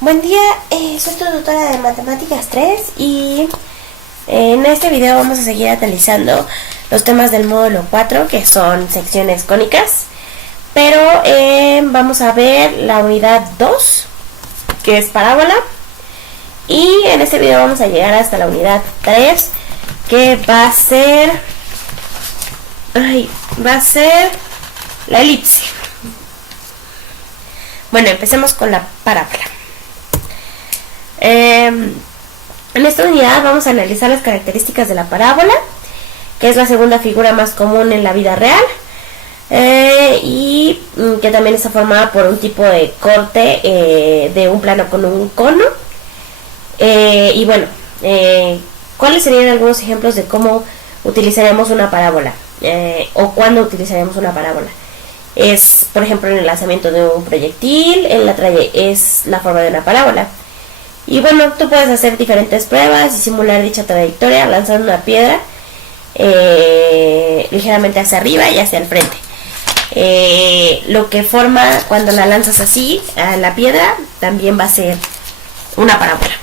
Buen día, soy tu tutora de Matemáticas 3 y en este video vamos a seguir analizando los temas del módulo 4, que son secciones cónicas, pero vamos a ver la unidad 2, que es parábola, y en este video vamos a llegar hasta la unidad 3, que va a ser la elipse. Bueno, empecemos con la parábola. En esta unidad vamos a analizar las características de la parábola, que es la segunda figura más común en la vida real, y que también está formada por un tipo de corte de un plano con un cono. Y bueno, ¿cuáles serían algunos ejemplos de cómo utilizaremos una parábola? O cuándo utilizaremos una parábola. Es, por ejemplo, en el lanzamiento de un proyectil, es la forma de una parábola. Y bueno, tú puedes hacer diferentes pruebas y simular dicha trayectoria lanzando una piedra ligeramente hacia arriba y hacia el frente. Lo que forma cuando la lanzas así a la piedra también va a ser una parábola.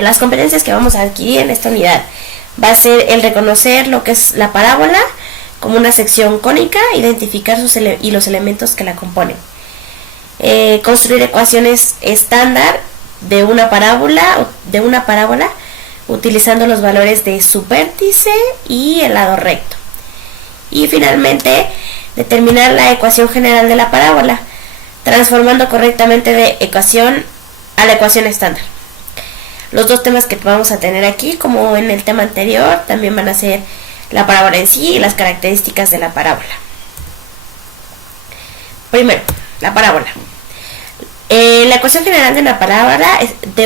Las competencias que vamos a adquirir en esta unidad va a ser el reconocer lo que es la parábola como una sección cónica, identificar y los elementos que la componen, construir ecuaciones estándar de una parábola utilizando los valores de su vértice y el lado recto, y finalmente determinar la ecuación general de la parábola transformando correctamente de ecuación a la ecuación estándar. Los dos temas que vamos a tener aquí, como en el tema anterior, también van a ser la parábola en sí y las características de la parábola. Primero, la parábola. La ecuación general de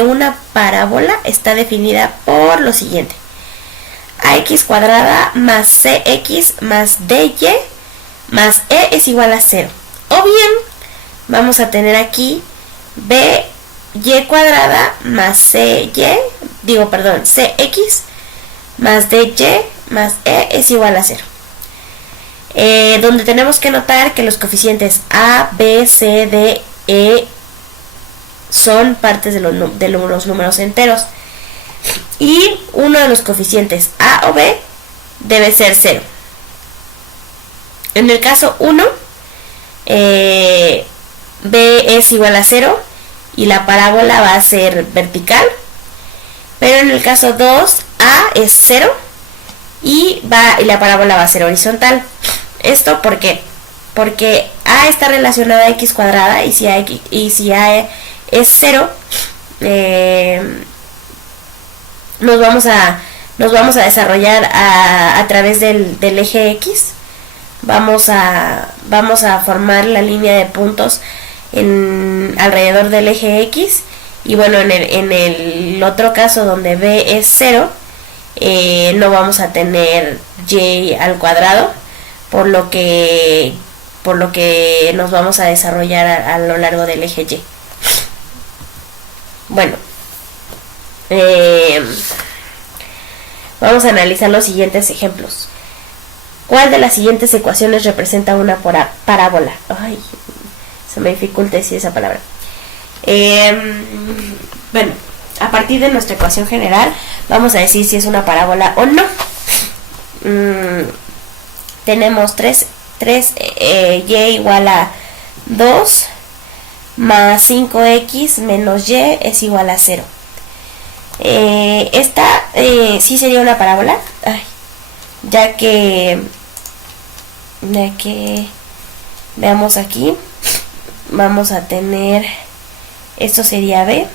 una parábola está definida por lo siguiente: ax cuadrada más cx más dy más e es igual a 0. O bien, vamos a tener aquí by cuadrada más cx más dy más e es igual a 0. Donde tenemos que notar que los coeficientes a, b, c, d, e son partes de los números enteros, y uno de los coeficientes a o b debe ser 0. En el caso 1, b es igual a 0 y la parábola va a ser vertical, pero en el caso 2, a es 0 y la parábola va a ser horizontal. ¿Esto por qué? Porque a está relacionada a x cuadrada, y si a es 0, nos vamos a desarrollar a través del eje x. Vamos a formar la línea de puntos alrededor del eje x, y bueno, en el otro caso donde b es 0, no vamos a tener y al cuadrado, por lo que nos vamos a desarrollar a lo largo del eje y. Bueno, vamos a analizar los siguientes ejemplos. ¿Cuál de las siguientes ecuaciones representa una parábola? Ay, se me dificulta decir esa palabra. Bueno, a partir de nuestra ecuación general vamos a decir si es una parábola o no. Tenemos 3y igual a 2 más 5x menos y es igual a 0. Esta sí sería una parábola, ya que veamos aquí, vamos a tener, esto sería b,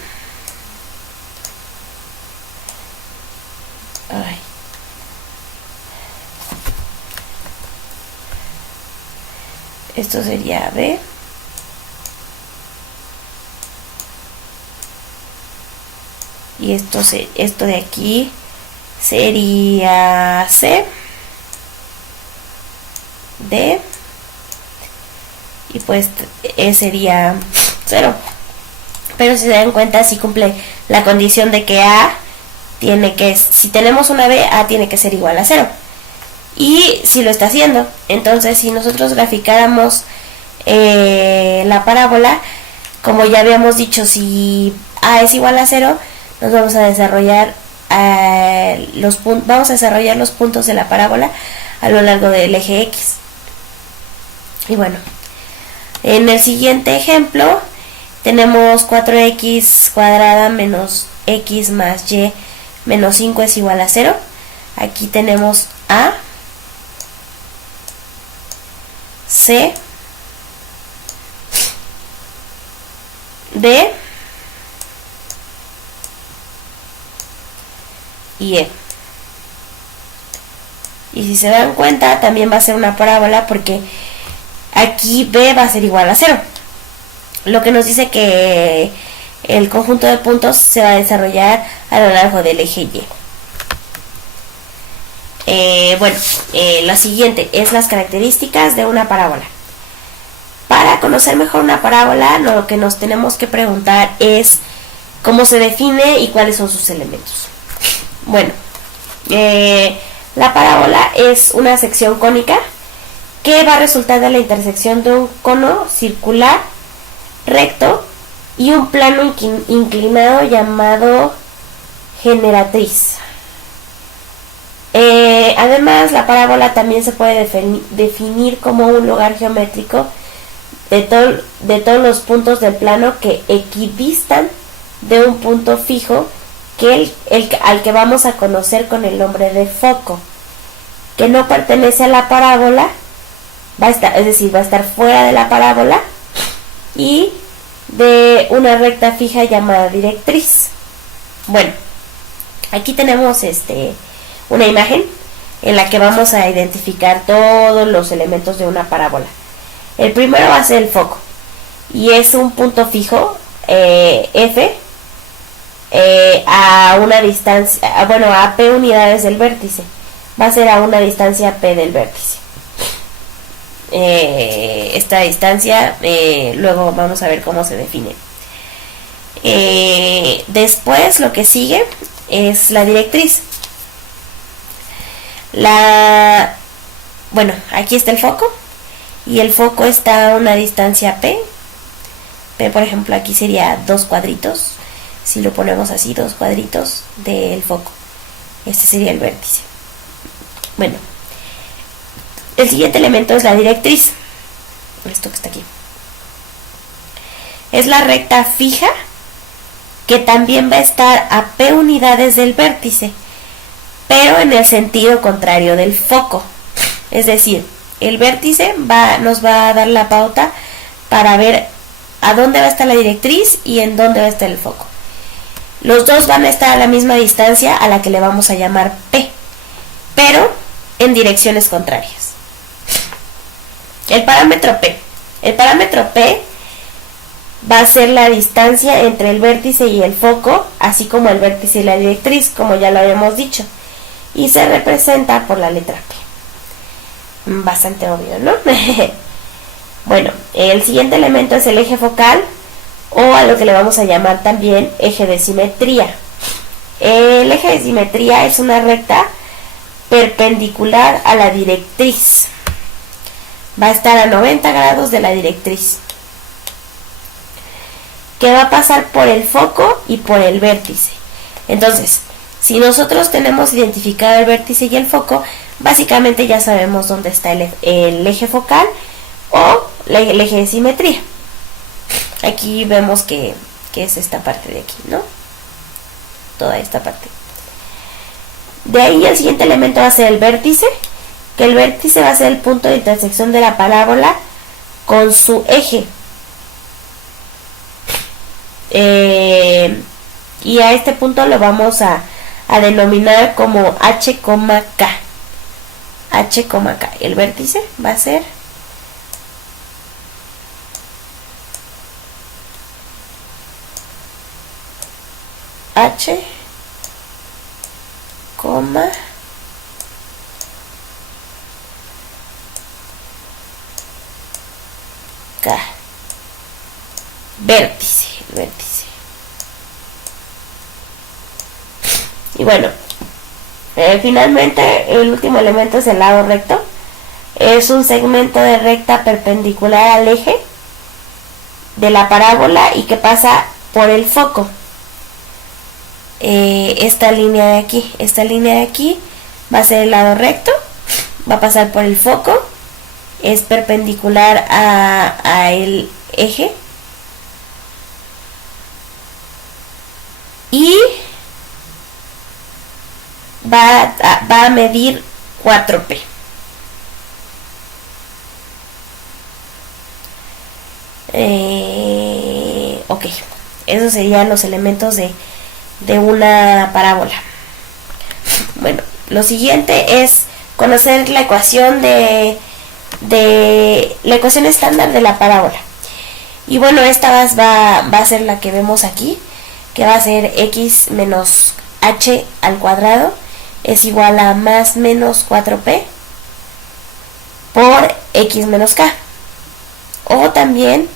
esto sería b, y esto de aquí sería c, d, y pues e sería 0. Pero si se dan cuenta, si cumple la condición de que a si tenemos una b, a tiene que ser igual a 0. Y si lo está haciendo, entonces si nosotros graficáramos la parábola, como ya habíamos dicho, si A es igual a 0, nos vamos a desarrollar vamos a desarrollar los puntos de la parábola a lo largo del eje X. Y bueno, en el siguiente ejemplo tenemos 4x cuadrada menos x más y menos 5 es igual a 0. Aquí tenemos A, C, D y E. Y si se dan cuenta, también va a ser una parábola porque aquí B va a ser igual a 0. Lo que nos dice que el conjunto de puntos se va a desarrollar a lo largo del eje Y. La siguiente es las características de una parábola. Para conocer mejor una parábola, lo que nos tenemos que preguntar es cómo se define y cuáles son sus elementos. Bueno, la parábola es una sección cónica que va a resultar de la intersección de un cono circular recto y un plano inclinado llamado generatriz. Además, la parábola también se puede definir como un lugar geométrico de todos los puntos del plano que equidistan de un punto fijo al que vamos a conocer con el nombre de foco, que no pertenece a la parábola, va a estar fuera de la parábola y de una recta fija llamada directriz. Bueno, aquí tenemos una imagen en la que vamos a identificar todos los elementos de una parábola. El primero va a ser el foco y es un punto fijo F a una distancia, a P unidades del vértice. Va a ser a una distancia P del vértice. Esta distancia luego vamos a ver cómo se define. Después lo que sigue es la directriz. Aquí está el foco y el foco está a una distancia P. P, por ejemplo, aquí sería 2 cuadritos. Si lo ponemos así, 2 cuadritos del foco. Este sería el vértice. Bueno, el siguiente elemento es la directriz. Esto que está aquí. Es la recta fija que también va a estar a P unidades del vértice, pero en el sentido contrario del foco. Es decir, el vértice nos va a dar la pauta para ver a dónde va a estar la directriz y en dónde va a estar el foco. Los dos van a estar a la misma distancia a la que le vamos a llamar P, pero en direcciones contrarias. El parámetro P va a ser la distancia entre el vértice y el foco, así como el vértice y la directriz, como ya lo habíamos dicho, y se representa por la letra P. Bastante obvio, ¿no? Bueno, el siguiente elemento es el eje focal, o a lo que le vamos a llamar también eje de simetría. El eje de simetría es una recta perpendicular a la directriz. Va a estar a 90 grados de la directriz, que va a pasar por el foco y por el vértice. Entonces, si nosotros tenemos identificado el vértice y el foco, básicamente ya sabemos dónde está el eje focal o el eje de simetría. Aquí vemos que es esta parte de aquí, ¿no? Toda esta parte. De ahí el siguiente elemento va a ser el vértice, que el vértice va a ser el punto de intersección de la parábola con su eje. Y a este punto lo vamos a denominar como H, K. H, K. El vértice va a ser H, K. Vértice. Y bueno, finalmente el último elemento es el lado recto. Es un segmento de recta perpendicular al eje de la parábola y que pasa por el foco. Esta línea de aquí va a ser el lado recto, va a pasar por el foco, es perpendicular a el eje y va a medir 4p. Ok, esos serían los elementos de una parábola. Bueno, lo siguiente es conocer la ecuación de la ecuación estándar de la parábola. Y bueno, esta va a ser la que vemos aquí, que va a ser x menos h al cuadrado es igual a más menos 4p por x menos k. O también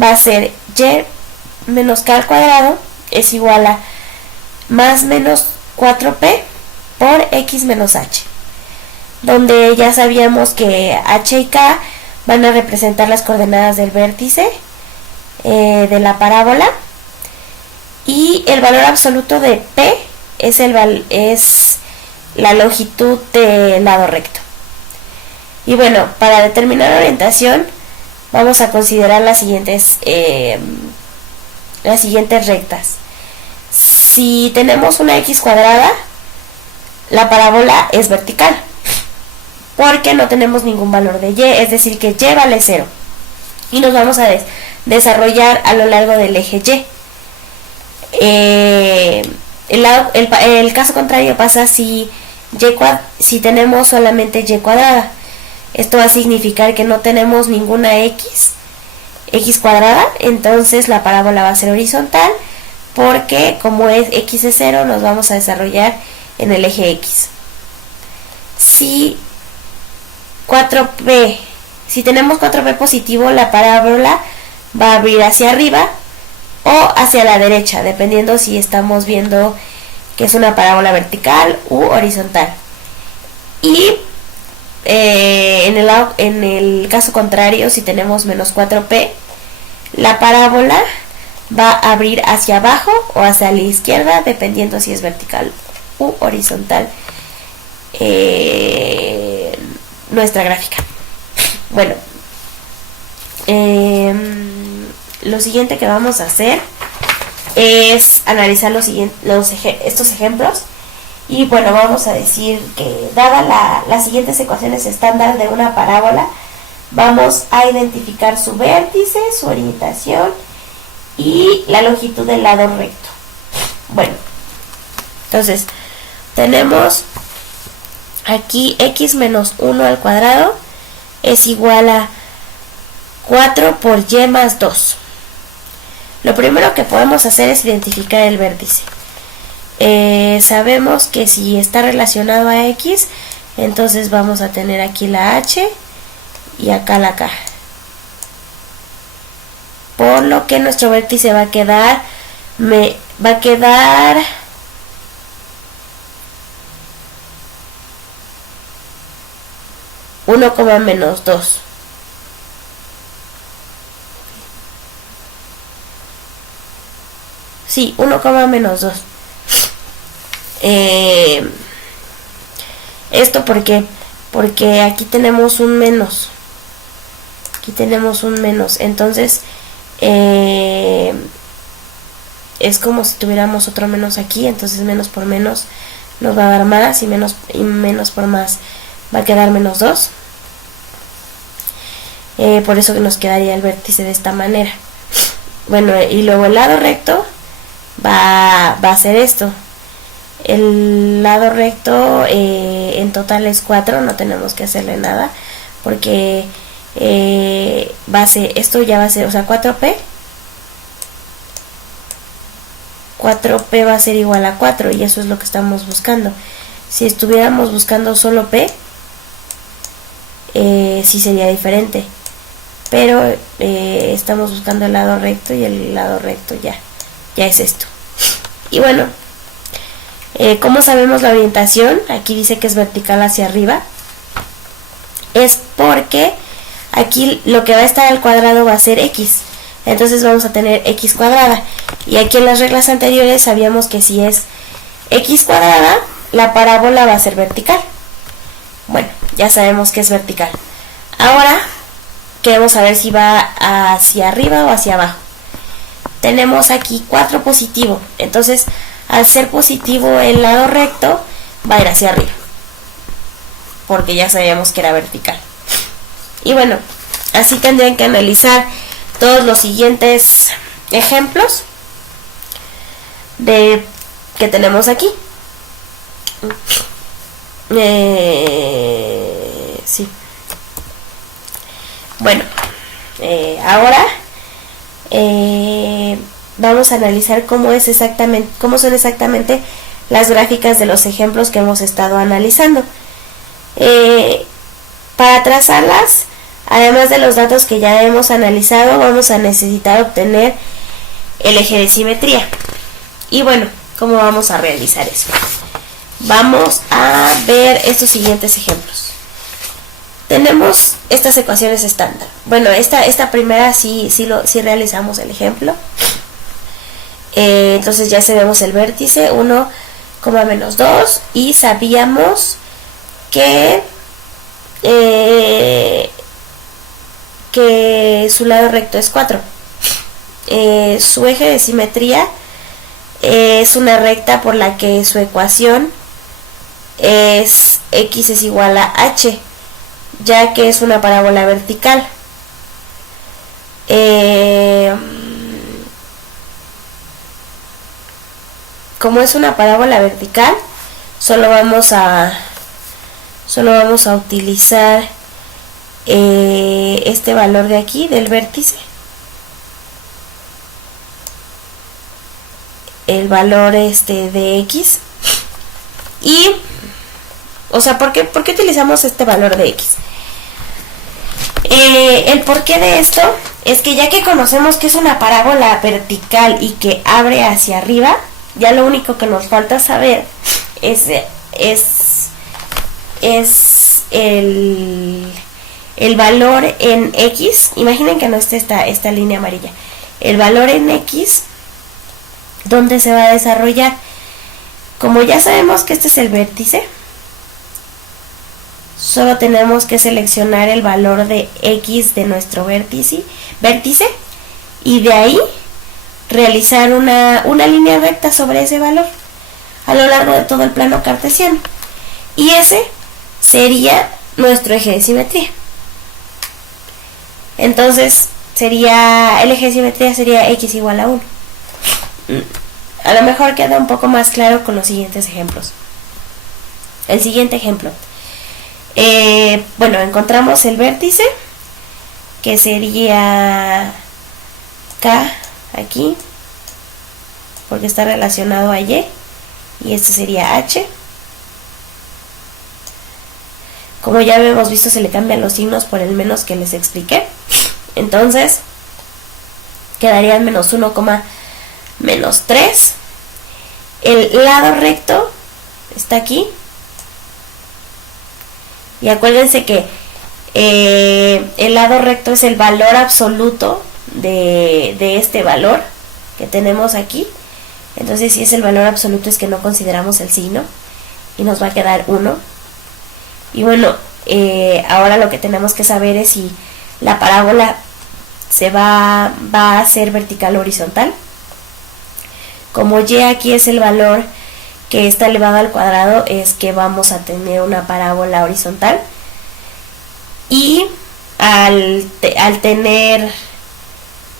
va a ser y menos k al cuadrado es igual a más menos 4p por x menos h, donde ya sabíamos que h y k van a representar las coordenadas del vértice de la parábola, y el valor absoluto de p es la longitud del lado recto. Y bueno, para determinar orientación vamos a considerar las siguientes rectas. Si tenemos una x cuadrada, la parábola es vertical, porque no tenemos ningún valor de y, es decir que y vale 0. Y nos vamos a desarrollar a lo largo del eje y. El caso contrario pasa si tenemos solamente y cuadrada. Esto va a significar que no tenemos ninguna x cuadrada, entonces la parábola va a ser horizontal, porque como es x es 0, nos vamos a desarrollar en el eje x. Si tenemos 4p positivo, la parábola va a abrir hacia arriba o hacia la derecha, dependiendo si estamos viendo que es una parábola vertical u horizontal. Y en el caso contrario, si tenemos menos 4p, la parábola va a abrir hacia abajo o hacia la izquierda, dependiendo si es vertical u horizontal nuestra gráfica. Bueno, lo siguiente que vamos a hacer es analizar estos ejemplos. Y bueno, vamos a decir que dada las siguientes ecuaciones estándar de una parábola, vamos a identificar su vértice, su orientación y la longitud del lado recto. Bueno, entonces tenemos aquí x menos 1 al cuadrado es igual a 4 por y más 2. Lo primero que podemos hacer es identificar el vértice. Sabemos que si está relacionado a x, entonces vamos a tener aquí la h y acá la k, por lo que nuestro vértice va a quedar 1, menos 2. Sí, 1, menos 2. Esto porque aquí tenemos un menos. Entonces es como si tuviéramos otro menos aquí. Entonces menos por menos nos va a dar más, y menos por más va a quedar menos 2. Por eso que nos quedaría el vértice de esta manera. Bueno, y luego el lado recto va a ser esto. El lado recto en total es 4, no tenemos que hacerle nada, porque esto ya va a ser, o sea, 4p va a ser igual a 4, y eso es lo que estamos buscando. Si estuviéramos buscando solo p, sí sería diferente, pero estamos buscando el lado recto, y el lado recto ya es esto. Y bueno, ¿cómo sabemos la orientación? Aquí dice que es vertical hacia arriba. Es porque aquí lo que va a estar al cuadrado va a ser x. Entonces vamos a tener x cuadrada. Y aquí en las reglas anteriores sabíamos que si es x cuadrada, la parábola va a ser vertical. Bueno, ya sabemos que es vertical. Ahora queremos saber si va hacia arriba o hacia abajo. Tenemos aquí 4 positivo. Entonces, al ser positivo el lado recto, va a ir hacia arriba, porque ya sabíamos que era vertical. Y bueno, así tendrían que analizar todos los siguientes ejemplos que tenemos aquí. Sí. Bueno, ahora vamos a analizar cómo son exactamente las gráficas de los ejemplos que hemos estado analizando. Para trazarlas, además de los datos que ya hemos analizado, vamos a necesitar obtener el eje de simetría. Y bueno, ¿cómo vamos a realizar eso? Vamos a ver estos siguientes ejemplos. Tenemos estas ecuaciones estándar. Bueno, esta primera sí realizamos el ejemplo. Entonces ya sabemos el vértice 1, menos 2, y sabíamos que su lado recto es 4. Su eje de simetría es una recta por la que su ecuación es x es igual a h, ya que es una parábola vertical. Como es una parábola vertical, solo vamos a utilizar este valor de aquí del vértice, el valor de x. Y o sea, ¿por qué utilizamos este valor de x? El porqué de esto es que ya que conocemos que es una parábola vertical y que abre hacia arriba, ya lo único que nos falta saber es el valor en x. Imaginen que no esté esta línea amarilla. El valor en x, ¿dónde se va a desarrollar? Como ya sabemos que este es el vértice, solo tenemos que seleccionar el valor de x de nuestro vértice y de ahí realizar una línea recta sobre ese valor a lo largo de todo el plano cartesiano. Y ese sería nuestro eje de simetría. Entonces, el eje de simetría sería x igual a 1. A lo mejor queda un poco más claro con los siguientes ejemplos. El siguiente ejemplo. Bueno, encontramos el vértice, que sería K aquí, porque está relacionado a Y, y este sería H. Como ya hemos visto, se le cambian los signos por el menos que les expliqué. Entonces, quedaría menos 1, menos 3. El lado recto está aquí. Y acuérdense que el lado recto es el valor absoluto de este valor que tenemos aquí. Entonces, si es el valor absoluto, es que no consideramos el signo y nos va a quedar 1. Y bueno, ahora lo que tenemos que saber es si la parábola va a ser vertical o horizontal. Como y aquí es el valor que está elevado al cuadrado, es que vamos a tener una parábola horizontal. Y al tener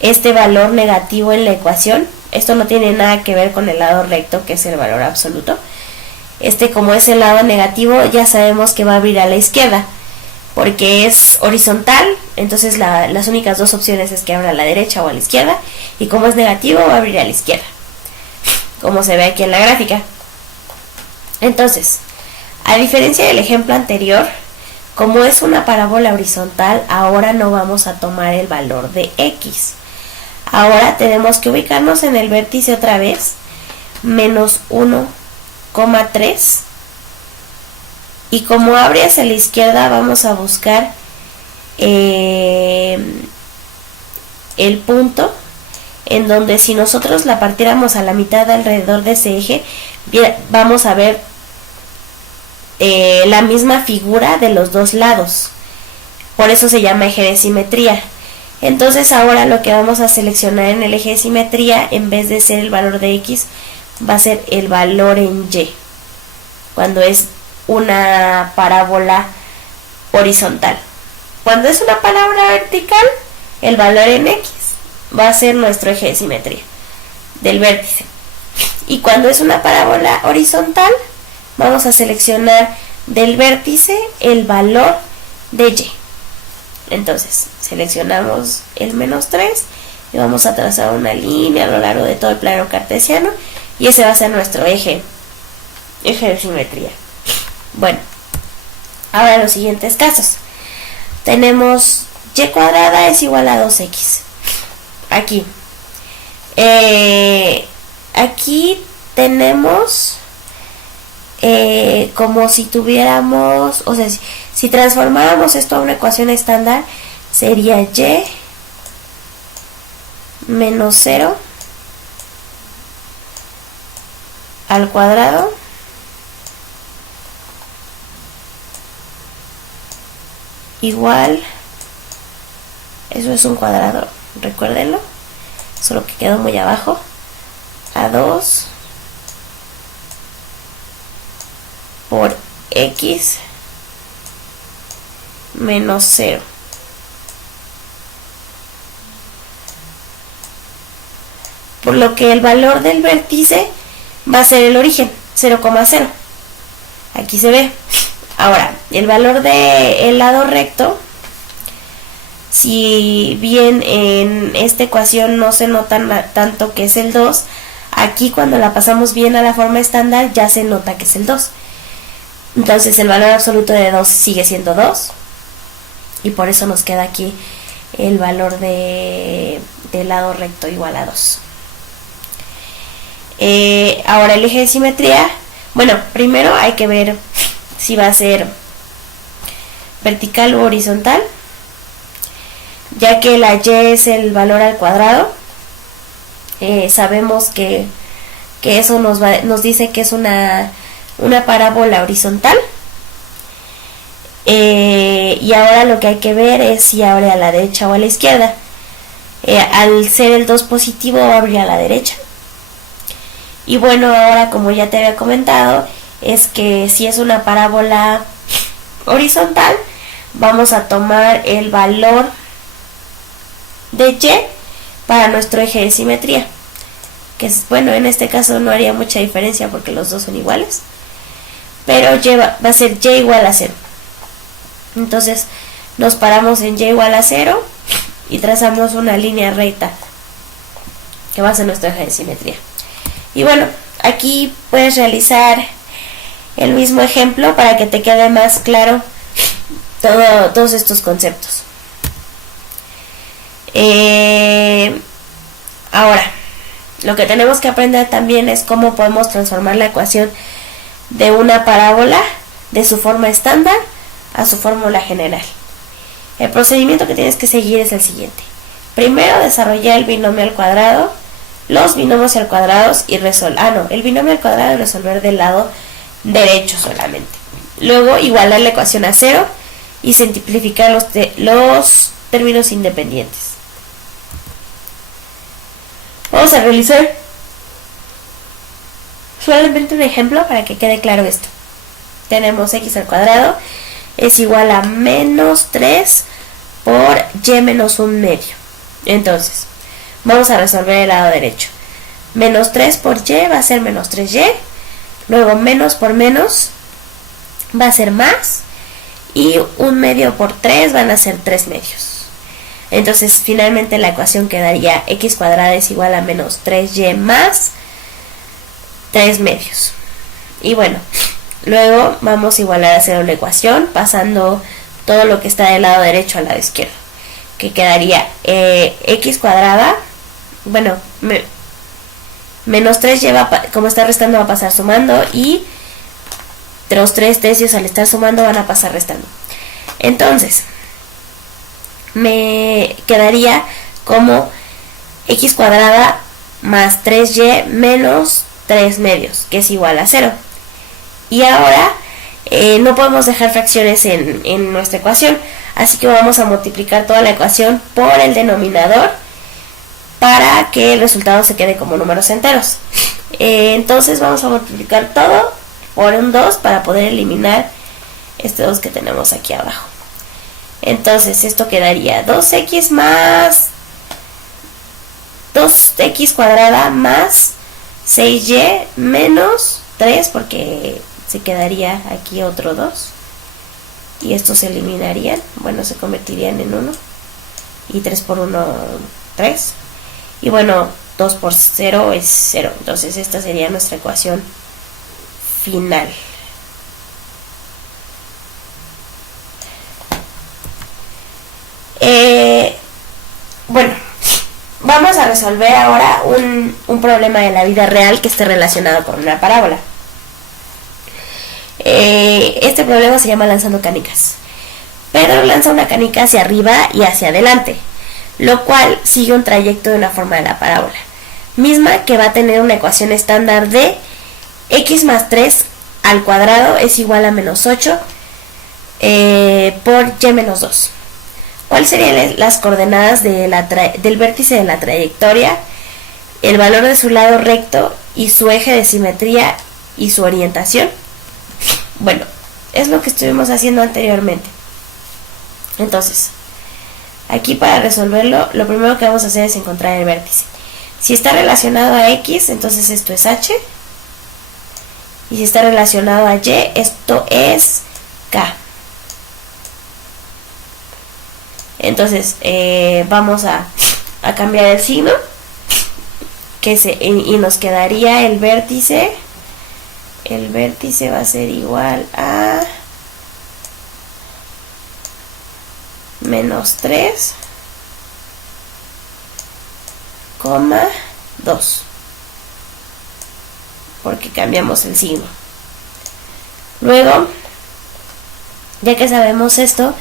este valor negativo en la ecuación, esto no tiene nada que ver con el lado recto, que es el valor absoluto. Como es el lado negativo, ya sabemos que va a abrir a la izquierda, porque es horizontal. Entonces las únicas dos opciones es que abra a la derecha o a la izquierda, y como es negativo, va a abrir a la izquierda, como se ve aquí en la gráfica. Entonces, a diferencia del ejemplo anterior, como es una parábola horizontal, ahora no vamos a tomar el valor de x. Ahora tenemos que ubicarnos en el vértice otra vez, menos 1,3. Y como abre hacia la izquierda, vamos a buscar el el punto en donde si nosotros la partiéramos a la mitad alrededor de ese eje, vamos a ver la misma figura de los dos lados. Por eso se llama eje de simetría. Entonces ahora lo que vamos a seleccionar en el eje de simetría, en vez de ser el valor de X, va a ser el valor en Y, cuando es una parábola horizontal. Cuando es una parábola vertical, el valor en X va a ser nuestro eje de simetría del vértice. Y cuando es una parábola horizontal, vamos a seleccionar del vértice el valor de Y. Entonces, seleccionamos el -3 y vamos a trazar una línea a lo largo de todo el plano cartesiano, y ese va a ser nuestro eje de simetría. Bueno, ahora los siguientes casos. Tenemos y cuadrada es igual a 2x. Aquí. Aquí tenemos como si tuviéramos, o sea, si transformáramos esto a una ecuación estándar, sería y menos 0 al cuadrado igual, eso es un cuadrado, recuérdenlo, solo que quedó muy abajo, a 2 por x menos 0. Por lo que el valor del vértice va a ser el origen, 0,0. Aquí se ve. Ahora, el valor del lado recto, si bien en esta ecuación no se nota tanto que es el 2, aquí cuando la pasamos bien a la forma estándar ya se nota que es el 2. Entonces el valor absoluto de 2 sigue siendo 2, y por eso nos queda aquí el valor del lado recto igual a 2. Ahora el eje de simetría, bueno, primero hay que ver si va a ser vertical u horizontal, ya que la y es el valor al cuadrado. Sabemos que eso nos dice que es una parábola horizontal. Y ahora lo que hay que ver es si abre a la derecha o a la izquierda. Al ser el 2 positivo, va a abrir a la derecha. Y bueno, ahora, como ya te había comentado, es que si es una parábola horizontal, vamos a tomar el valor de y para nuestro eje de simetría, que es, bueno, en este caso no haría mucha diferencia porque los dos son iguales, pero va a ser y igual a 0. Entonces nos paramos en y igual a 0 y trazamos una línea recta que va a ser nuestro eje de simetría. Y bueno, aquí puedes realizar el mismo ejemplo para que te quede más claro todos estos conceptos. Ahora, lo que tenemos que aprender también es cómo podemos transformar la ecuación de una parábola de su forma estándar a su fórmula general. El procedimiento que tienes que seguir es el siguiente. Primero, desarrollar el binomio al cuadrado, los binomios al cuadrado y el binomio al cuadrado y resolver del lado derecho solamente. Luego, igualar la ecuación a 0 y simplificar los términos independientes. Vamos a realizar solamente un ejemplo para que quede claro esto. Tenemos x al cuadrado es igual a menos 3 por y menos 1/2. Entonces, vamos a resolver el lado derecho. Menos 3 por y va a ser menos 3y. Luego menos por menos va a ser más. Y 1/2 por 3 van a ser 3/2. Entonces, finalmente la ecuación quedaría x cuadrada es igual a menos 3y más 3/2. Y bueno, luego vamos a igualar a 0 la ecuación, pasando todo lo que está del lado derecho al lado izquierdo, que quedaría x cuadrada, bueno, menos 3y como está restando va a pasar sumando, y los 3/3 al estar sumando van a pasar restando. Entonces me quedaría como x cuadrada más 3y menos 3 medios, que es igual a 0. Y ahora no podemos dejar fracciones en nuestra ecuación, así que vamos a multiplicar toda la ecuación por el denominador para que el resultado se quede como números enteros. Entonces vamos a multiplicar todo por un 2 para poder eliminar este 2 que tenemos aquí abajo. Entonces esto quedaría 2x más 2x cuadrada más 6y menos 3, porque se quedaría aquí otro 2 y estos se eliminarían, bueno, se convertirían en 1 y 3 por 1, 3, y bueno, 2 por 0 es 0, entonces esta sería nuestra ecuación final. Bueno, vamos a resolver ahora un problema de la vida real que esté relacionado con una parábola. Este problema se llama lanzando canicas. Pedro lanza una canica hacia arriba y hacia adelante, lo cual sigue un trayecto de una forma de la parábola, misma que va a tener una ecuación estándar de x más 3 al cuadrado es igual a menos 8 por y menos 2. ¿Cuáles serían las coordenadas del vértice de la trayectoria, el valor de su lado recto y su eje de simetría y su orientación? Bueno, es lo que estuvimos haciendo anteriormente. Entonces, aquí para resolverlo, lo primero que vamos a hacer es encontrar el vértice. Si está relacionado a x, entonces esto es h. Y si está relacionado a y, esto es k. Entonces, vamos a cambiar el signo y nos quedaría el vértice. El vértice va a ser igual a menos 3, 2, porque cambiamos el signo. Luego, ya que sabemos esto,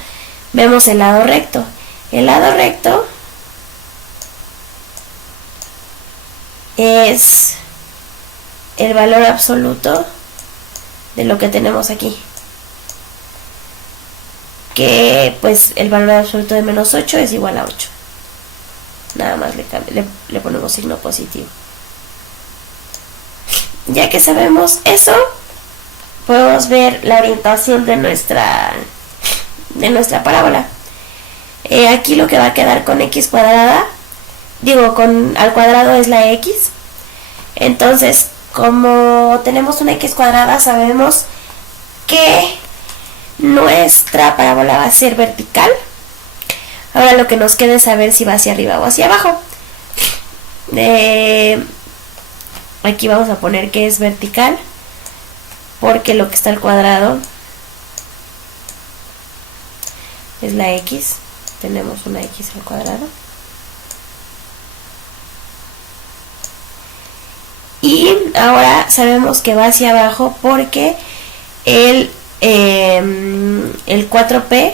vemos el lado recto. El lado recto es el valor absoluto de lo que tenemos aquí, que pues el valor absoluto de menos 8 es igual a 8. Nada más le ponemos signo positivo. Ya que sabemos eso, podemos ver la orientación de nuestra parábola. Aquí lo que va a quedar con x cuadrada, al cuadrado es la x. Entonces, como tenemos una x cuadrada, sabemos que nuestra parábola va a ser vertical. Ahora lo que nos queda es saber si va hacia arriba o hacia abajo. Aquí vamos a poner que es vertical, porque lo que está al cuadrado es la x. Tenemos una x al cuadrado. Y ahora sabemos que va hacia abajo porque el 4p,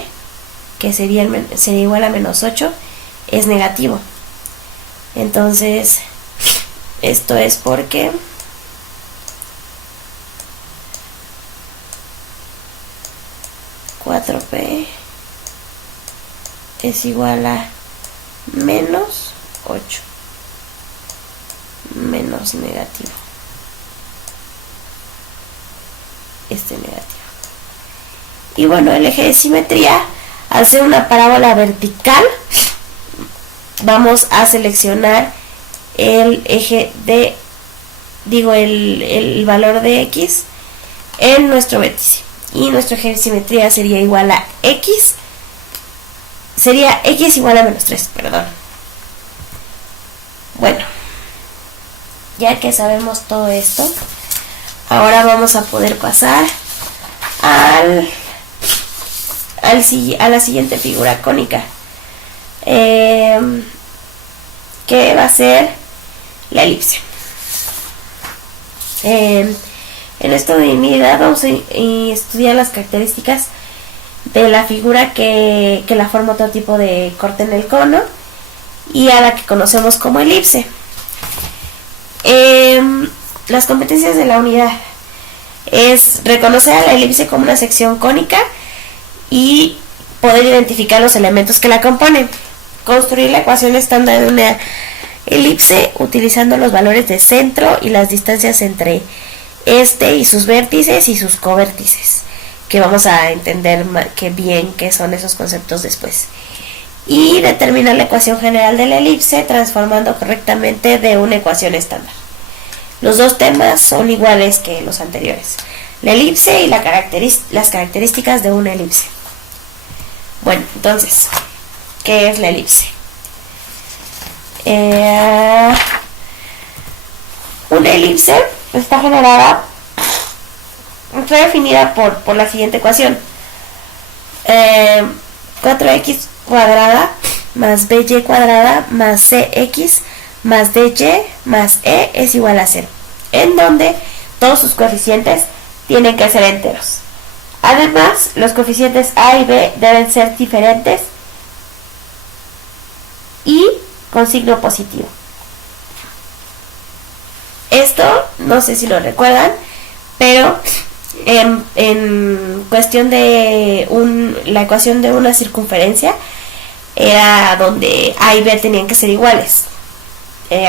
que sería igual a menos 8, es negativo. Entonces, esto es porque p es igual a menos 8, menos negativo, negativo. Y bueno, el eje de simetría, al ser una parábola vertical, vamos a seleccionar el eje el valor de x en nuestro vértice, y nuestro eje de simetría sería igual a x, sería x igual a menos 3, perdón. Bueno, ya que sabemos todo esto, ahora vamos a poder pasar a la siguiente figura cónica, que va a ser la elipse. En esta unidad vamos a estudiar las características de la figura que la forma otro tipo de corte en el cono, y a la que conocemos como elipse. Las competencias de la unidad es reconocer a la elipse como una sección cónica y poder identificar los elementos que la componen. Construir la ecuación estándar de una elipse utilizando los valores de centro y las distancias entre este y sus vértices y sus covértices, que vamos a entender bien qué son esos conceptos después. Y determinar la ecuación general de la elipse transformando correctamente de una ecuación estándar. Los dos temas son iguales que los anteriores: la elipse y las características de una elipse. Bueno, entonces, ¿qué es la elipse? Una elipse está definida por la siguiente ecuación: 4x cuadrada más by cuadrada más cx más dy más e es igual a 0, en donde todos sus coeficientes tienen que ser enteros. Además, los coeficientes a y b deben ser diferentes y con signo positivo. Esto, no sé si lo recuerdan, pero en cuestión de la ecuación de una circunferencia era donde a y b tenían que ser iguales.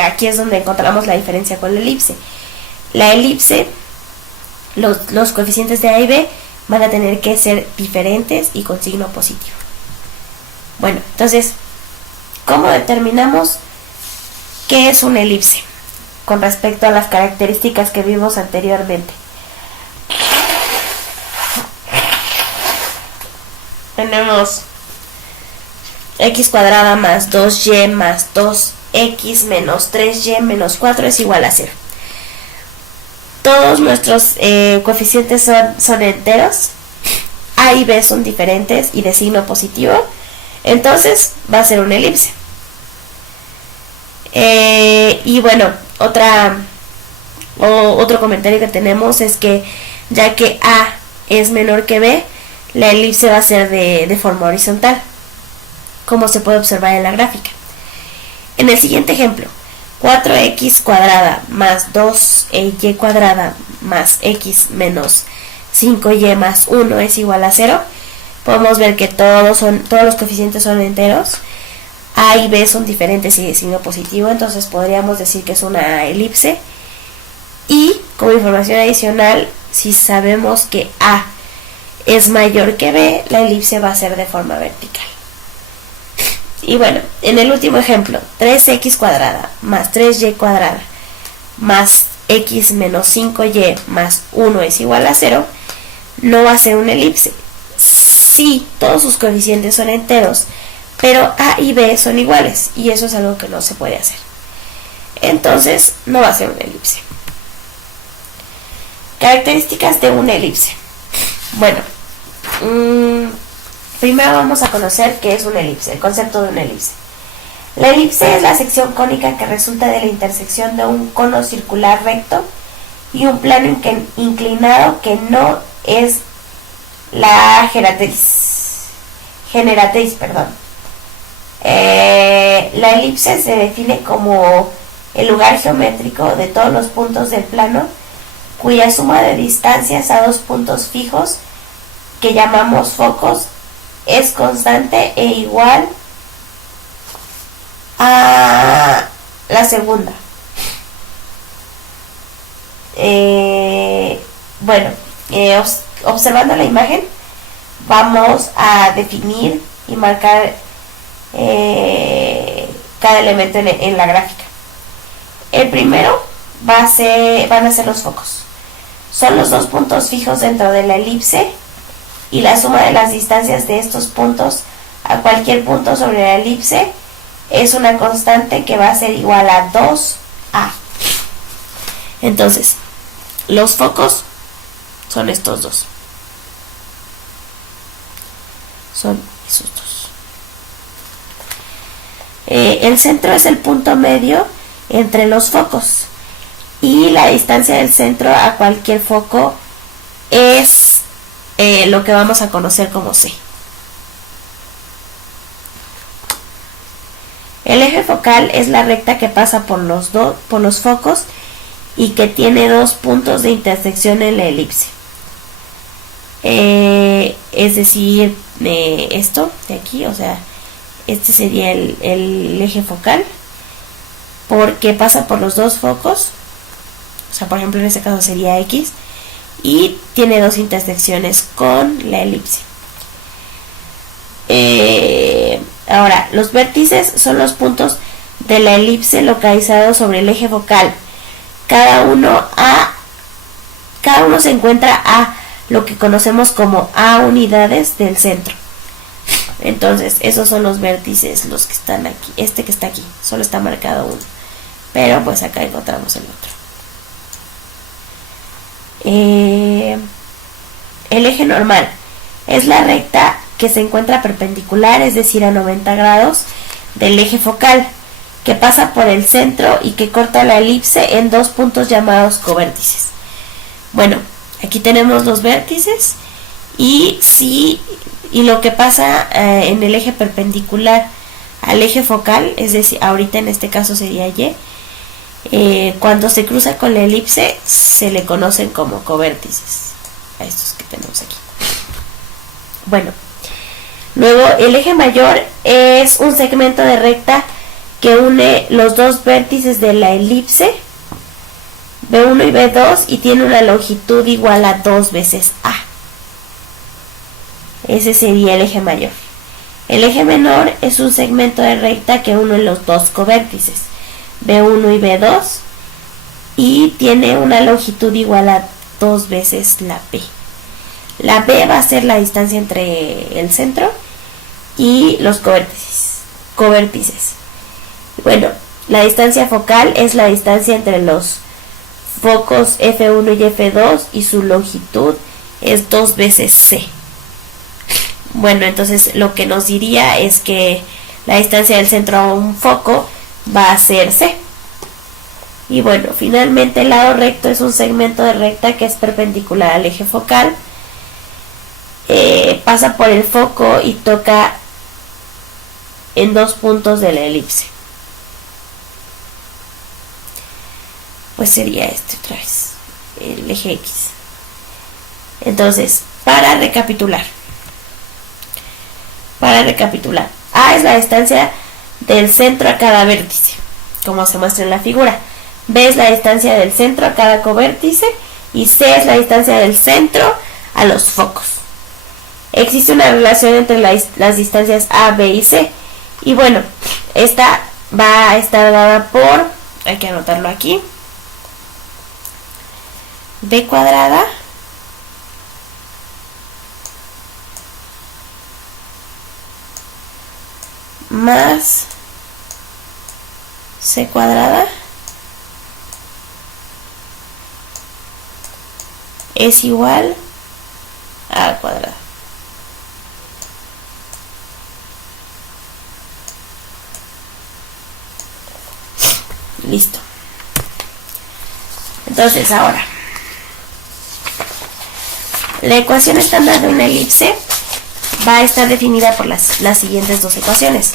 Aquí es donde encontramos la diferencia con la elipse. La elipse, los coeficientes de a y b van a tener que ser diferentes y con signo positivo. Bueno, entonces, ¿cómo determinamos qué es una elipse con respecto a las características que vimos anteriormente? Tenemos x cuadrada más 2y más 2x menos 3y menos 4 es igual a 0. Todos nuestros coeficientes son enteros, a y b son diferentes y de signo positivo, entonces va a ser una elipse. Y bueno, otro comentario que tenemos es que ya que a es menor que b, la elipse va a ser de forma horizontal, como se puede observar en la gráfica. En el siguiente ejemplo, 4x cuadrada más 2y cuadrada más x menos 5y más 1 es igual a 0. Podemos ver que todos los coeficientes son enteros, a y b son diferentes y de signo positivo, entonces podríamos decir que es una elipse. Y como información adicional, si sabemos que a es mayor que b, la elipse va a ser de forma vertical. Y bueno, en el último ejemplo, 3x cuadrada más 3y cuadrada más x menos 5y más 1 es igual a 0, no va a ser una elipse. Sí, todos sus coeficientes son enteros, pero a y b son iguales, y eso es algo que no se puede hacer. Entonces, no va a ser una elipse. Características de una elipse. Bueno, primero vamos a conocer qué es una elipse, el concepto de una elipse. La elipse es la sección cónica que resulta de la intersección de un cono circular recto y un plano inclinado que no es la generatriz. La elipse se define como el lugar geométrico de todos los puntos del plano cuya suma de distancias a dos puntos fijos que llamamos focos es constante e igual a la segunda. Observando la imagen vamos a definir y marcar cada elemento en la gráfica. El primero van a ser los focos. Son los dos puntos fijos dentro de la elipse y la suma de las distancias de estos puntos a cualquier punto sobre la elipse es una constante que va a ser igual a 2a. Entonces, los focos son estos dos. Son esos dos. El centro es el punto medio entre los focos y la distancia del centro a cualquier foco es lo que vamos a conocer como C. El eje focal es la recta que pasa por los focos y que tiene dos puntos de intersección en la elipse. Es decir, esto de aquí, o sea, este sería el eje focal, porque pasa por los dos focos, o sea, por ejemplo en este caso sería X, y tiene dos intersecciones con la elipse. Ahora, los vértices son los puntos de la elipse localizados sobre el eje focal. Cada uno se encuentra a lo que conocemos como A unidades del centro. Entonces, esos son los vértices, los que están aquí. Este que está aquí, solo está marcado uno. Pero pues acá encontramos el otro. El eje normal es la recta que se encuentra perpendicular, es decir, a 90 grados del eje focal, que pasa por el centro y que corta la elipse en dos puntos llamados covértices. Bueno, aquí tenemos los vértices y lo que pasa en el eje perpendicular al eje focal, es decir, ahorita en este caso sería Y, cuando se cruza con la elipse se le conocen como covértices, a estos que tenemos aquí. Bueno, luego el eje mayor es un segmento de recta que une los dos vértices de la elipse B1 y B2 y tiene una longitud igual a 2 veces A. Ese sería el eje mayor. El eje menor es un segmento de recta que une los dos covértices B1 y B2 y tiene una longitud igual a 2 veces la B. La B va a ser la distancia entre el centro y los covértices. Bueno, la distancia focal es la distancia entre los focos F1 y F2 y su longitud es 2 veces C. Bueno, entonces lo que nos diría es que la distancia del centro a un foco va a ser C. Y bueno, finalmente el lado recto es un segmento de recta que es perpendicular al eje focal, pasa por el foco y toca en dos puntos de la elipse. Pues sería este otra vez, el eje X. Entonces, para recapitular, A es la distancia del centro a cada vértice, como se muestra en la figura. B es la distancia del centro a cada covértice y C es la distancia del centro a los focos. Existe una relación entre las distancias A, B y C. Y bueno, esta va a estar dada por, hay que anotarlo aquí, B cuadrada más C cuadrada es igual a A cuadrada. Listo. Entonces ahora, la ecuación estándar de una elipse va a estar definida por las siguientes dos ecuaciones.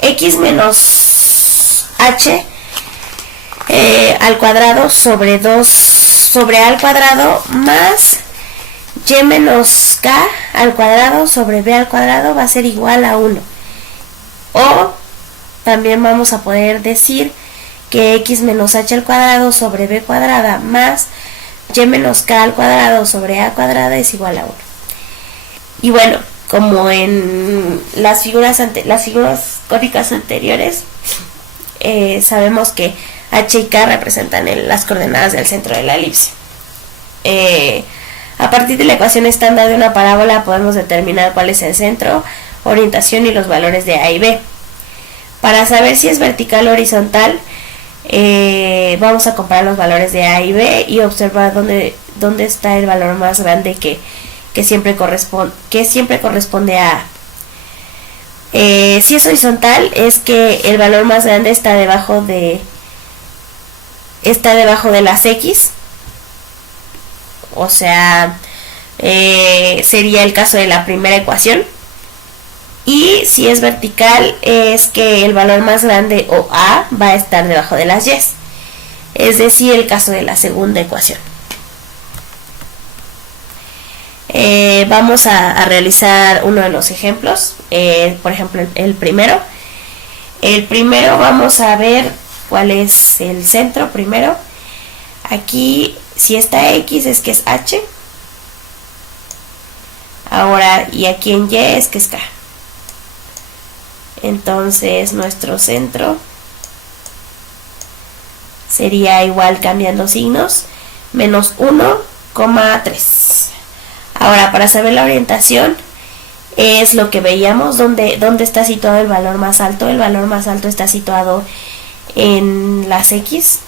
X menos h al cuadrado sobre A al cuadrado más y menos k al cuadrado sobre b al cuadrado va a ser igual a 1. O también vamos a poder decir que x menos h al cuadrado sobre b cuadrada más y menos k al cuadrado sobre a cuadrada es igual a 1. Y bueno, como en las figuras cónicas anteriores, sabemos que h y k representan las coordenadas del centro de la elipse. A partir de la ecuación estándar de una parábola podemos determinar cuál es el centro, orientación y los valores de a y b. Para saber si es vertical o horizontal, vamos a comparar los valores de a y b y observar dónde está el valor más grande que siempre corresponde a A. Si es horizontal, es que el valor más grande está debajo de las X, o sea, sería el caso de la primera ecuación, Y si es vertical es que el valor más grande o A va a estar debajo de las Y. Es decir, el caso de la segunda ecuación. Vamos a realizar uno de los ejemplos. Por ejemplo, el primero. El primero vamos a ver cuál es el centro primero. Aquí, si está X es que es H. Ahora, y aquí en Y es que es K. Entonces, nuestro centro sería igual, cambiando signos, menos 1,3. Ahora, para saber la orientación, es lo que veíamos, ¿dónde está situado el valor más alto? El valor más alto está situado en las X,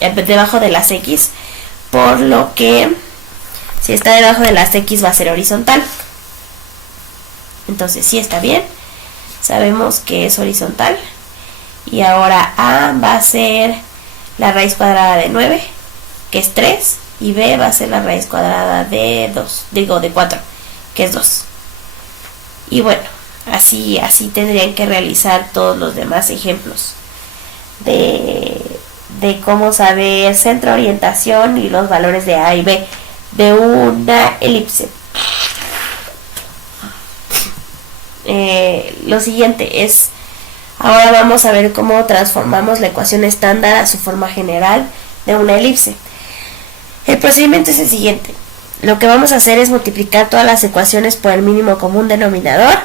debajo de las X, por lo que si está debajo de las X va a ser horizontal. Entonces, sí está bien, sabemos que es horizontal. Y ahora A va a ser la raíz cuadrada de 9, que es 3, y B va a ser la raíz cuadrada de 2, de 4, que es 2. Y bueno, así tendrían que realizar todos los demás ejemplos de cómo saber centro, orientación y los valores de A y B de una elipse. Lo siguiente es, ahora vamos a ver cómo transformamos la ecuación estándar a su forma general de una elipse. El procedimiento es el siguiente. Lo que vamos a hacer es multiplicar todas las ecuaciones por el mínimo común denominador,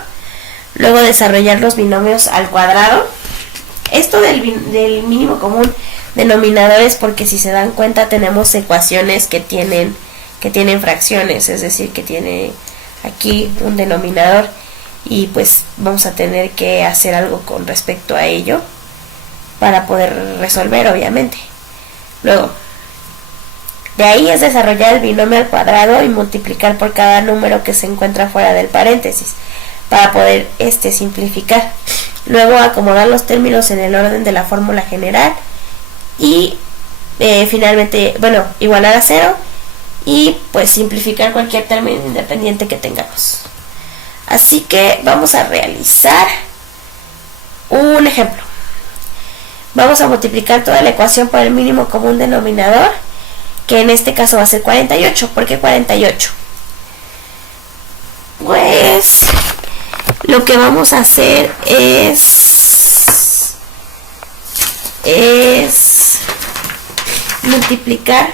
luego desarrollar los binomios al cuadrado. Esto del mínimo común denominador es porque, si se dan cuenta, tenemos ecuaciones que tienen fracciones, es decir, que tiene aquí un denominador, y pues vamos a tener que hacer algo con respecto a ello para poder resolver, obviamente. Luego, de ahí es desarrollar el binomio al cuadrado y multiplicar por cada número que se encuentra fuera del paréntesis para poder simplificar. Luego, acomodar los términos en el orden de la fórmula general y finalmente, igualar a 0 y pues simplificar cualquier término independiente que tengamos. Así que vamos a realizar un ejemplo. Vamos a multiplicar toda la ecuación por el mínimo común denominador, que en este caso va a ser 48. ¿Por qué 48? Pues lo que vamos a hacer es multiplicar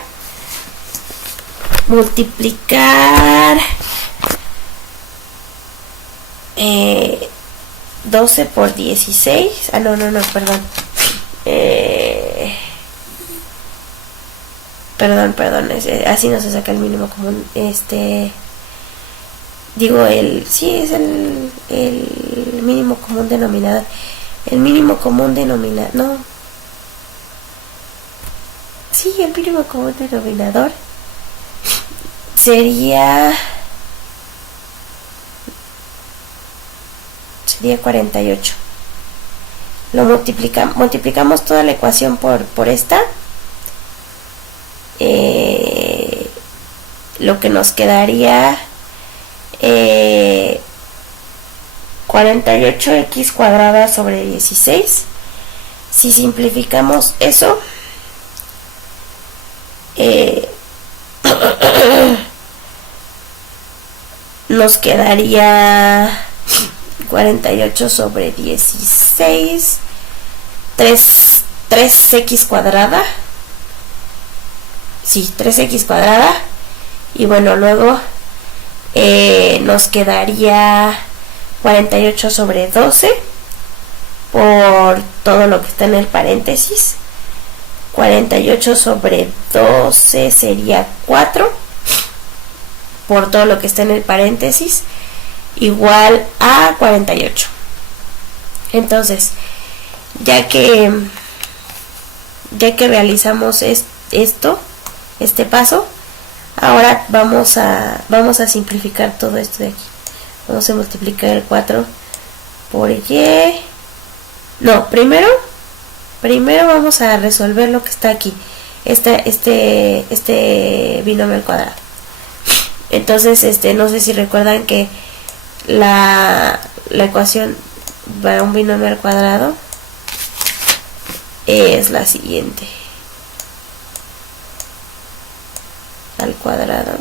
12 por 16. Perdón. Perdón, así no se saca el mínimo común. Es el mínimo común denominador. El mínimo común denominador, no. Sí, el mínimo común denominador sería 48. Lo multiplicamos toda la ecuación por esta. Lo que nos quedaría 48x cuadrada sobre 16. Si simplificamos eso, nos quedaría 48 sobre 16, 3x cuadrada. Sí, 3x cuadrada. Y bueno, luego nos quedaría 48 sobre 12 por todo lo que está en el paréntesis. 48 sobre 12 sería 4 por todo lo que está en el paréntesis, igual a 48. Entonces, ya que realizamos este paso, ahora vamos a simplificar todo esto de aquí. Vamos a multiplicar el 4 por y. No, primero vamos a resolver lo que está aquí, este binomio al cuadrado. Entonces, no sé si recuerdan que la la ecuación para un binomio al cuadrado es la siguiente. Al cuadrado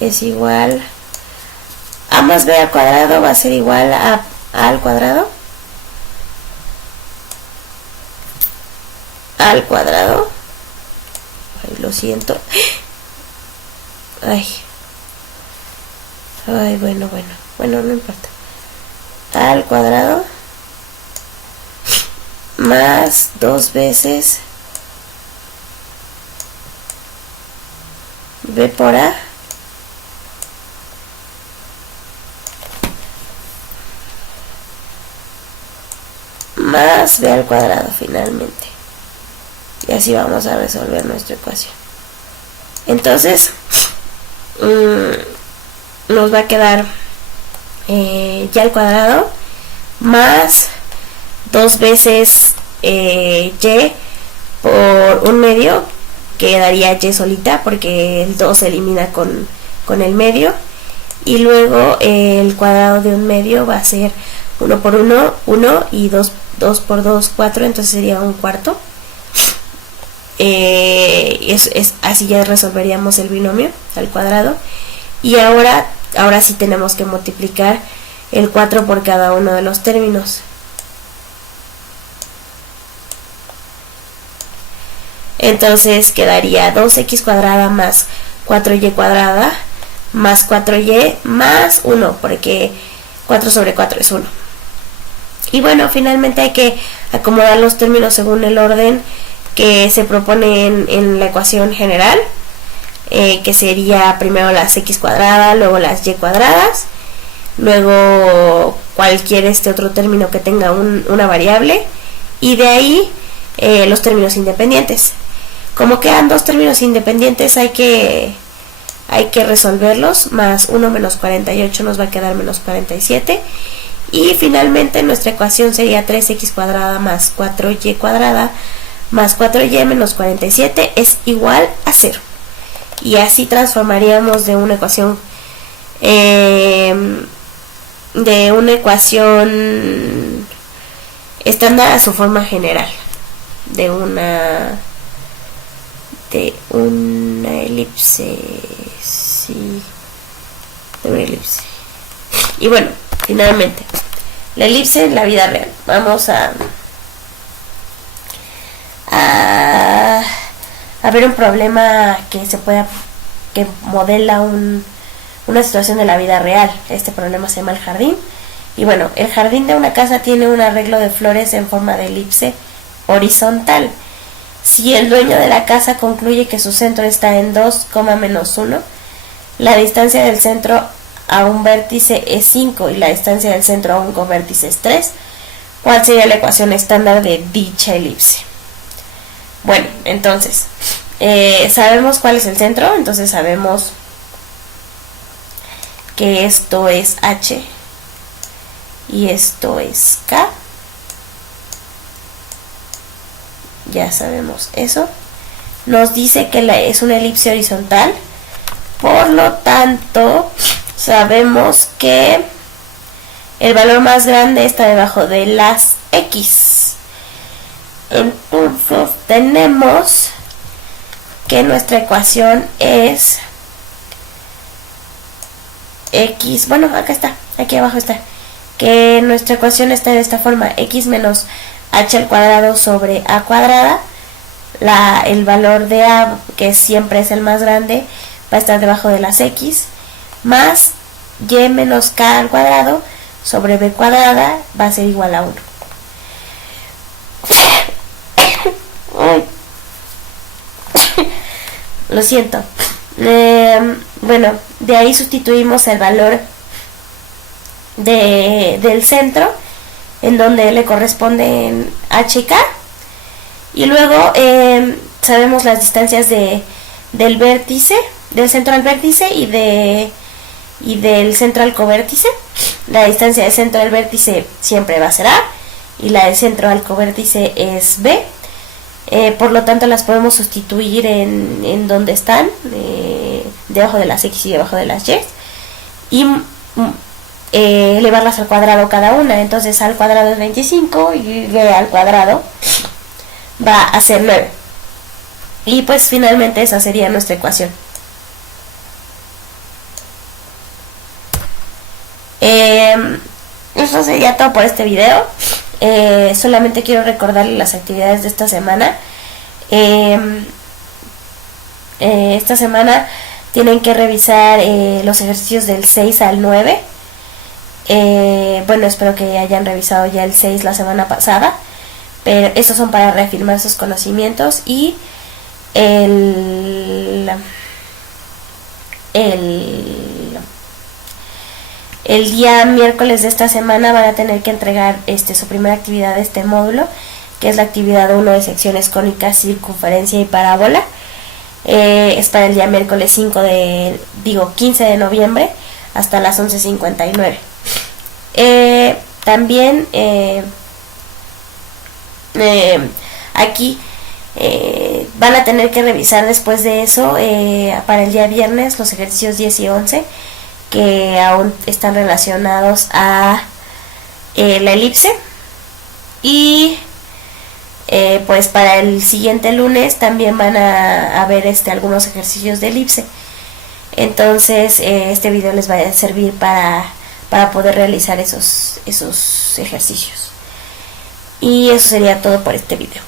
es igual a más b al cuadrado va a ser igual a al cuadrado ay, lo siento, ay, bueno, no importa, al cuadrado más 2 veces b por a más b al cuadrado finalmente. Y así vamos a resolver nuestra ecuación. Entonces nos va a quedar y al cuadrado más 2 veces y por 1/2, que daría y solita porque el 2 se elimina con el medio, y luego el cuadrado de 1/2 va a ser 1 por 1, 1, y 2 por 2, 4, entonces sería 1/4. Así ya resolveríamos el binomio al cuadrado. Y ahora sí tenemos que multiplicar el 4 por cada uno de los términos. Entonces quedaría 2x cuadrada más 4y cuadrada más 4y más 1, porque 4 sobre 4 es 1. Y bueno, finalmente hay que acomodar los términos según el orden que se propone en la ecuación general, que sería primero las x cuadradas, luego las y cuadradas, luego cualquier otro término que tenga una variable, y de ahí los términos independientes. Como quedan dos términos independientes, hay que resolverlos. Más 1 menos 48 nos va a quedar menos 47. Y finalmente nuestra ecuación sería 3x cuadrada más 4y cuadrada más 4y menos 47 es igual a 0. Y así transformaríamos de una ecuación estándar a su forma general de una elipse. Sí, de una elipse. Y bueno, finalmente, la elipse en la vida real. Vamos a ver un problema que modela una situación de la vida real. Este problema se llama el jardín. Y bueno, el jardín de una casa tiene un arreglo de flores en forma de elipse horizontal. Si el dueño de la casa concluye que su centro está en 2, menos 1, la distancia del centro a un vértice es 5 y la distancia del centro a un covértice es 3, ¿cuál sería la ecuación estándar de dicha elipse? Bueno, entonces, sabemos cuál es el centro, entonces sabemos que esto es H y esto es K. Ya sabemos eso. Nos dice que es una elipse horizontal, por lo tanto sabemos que el valor más grande está debajo de las X. Entonces tenemos que nuestra ecuación es X, bueno, acá está, aquí abajo está, que nuestra ecuación está de esta forma: X menos H al cuadrado sobre A cuadrada. El valor de A, que siempre es el más grande, va a estar debajo de las X, más Y menos K al cuadrado sobre B cuadrada va a ser igual a 1. Lo siento. Bueno, de ahí sustituimos el valor del centro, en donde le corresponden H y K, y luego sabemos las distancias del vértice, del centro al vértice y del centro al covértice. La distancia del centro al vértice siempre va a ser A y la del centro al covértice es B. Por lo tanto las podemos sustituir en donde están, debajo de las X y debajo de las Y, y elevarlas al cuadrado cada una. Entonces a al cuadrado es 25 y b al cuadrado va a ser 9. Y pues finalmente esa sería nuestra ecuación. Eso sería todo por este video. Solamente quiero recordarles las actividades de esta semana. Esta semana tienen que revisar los ejercicios del 6 al 9. Bueno, espero que hayan revisado ya el 6 la semana pasada, pero estos son para reafirmar sus conocimientos. Y el día miércoles de esta semana van a tener que entregar su primera actividad de este módulo, que es la actividad 1 de secciones cónicas, circunferencia y parábola. Es para el día miércoles 15 de noviembre hasta las 11:59. También aquí van a tener que revisar después de eso para el día viernes los ejercicios 10 y 11, que aún están relacionados a la elipse. Y pues para el siguiente lunes también van a ver algunos ejercicios de elipse. Entonces este video les va a servir para poder realizar esos ejercicios. Y eso sería todo por este video.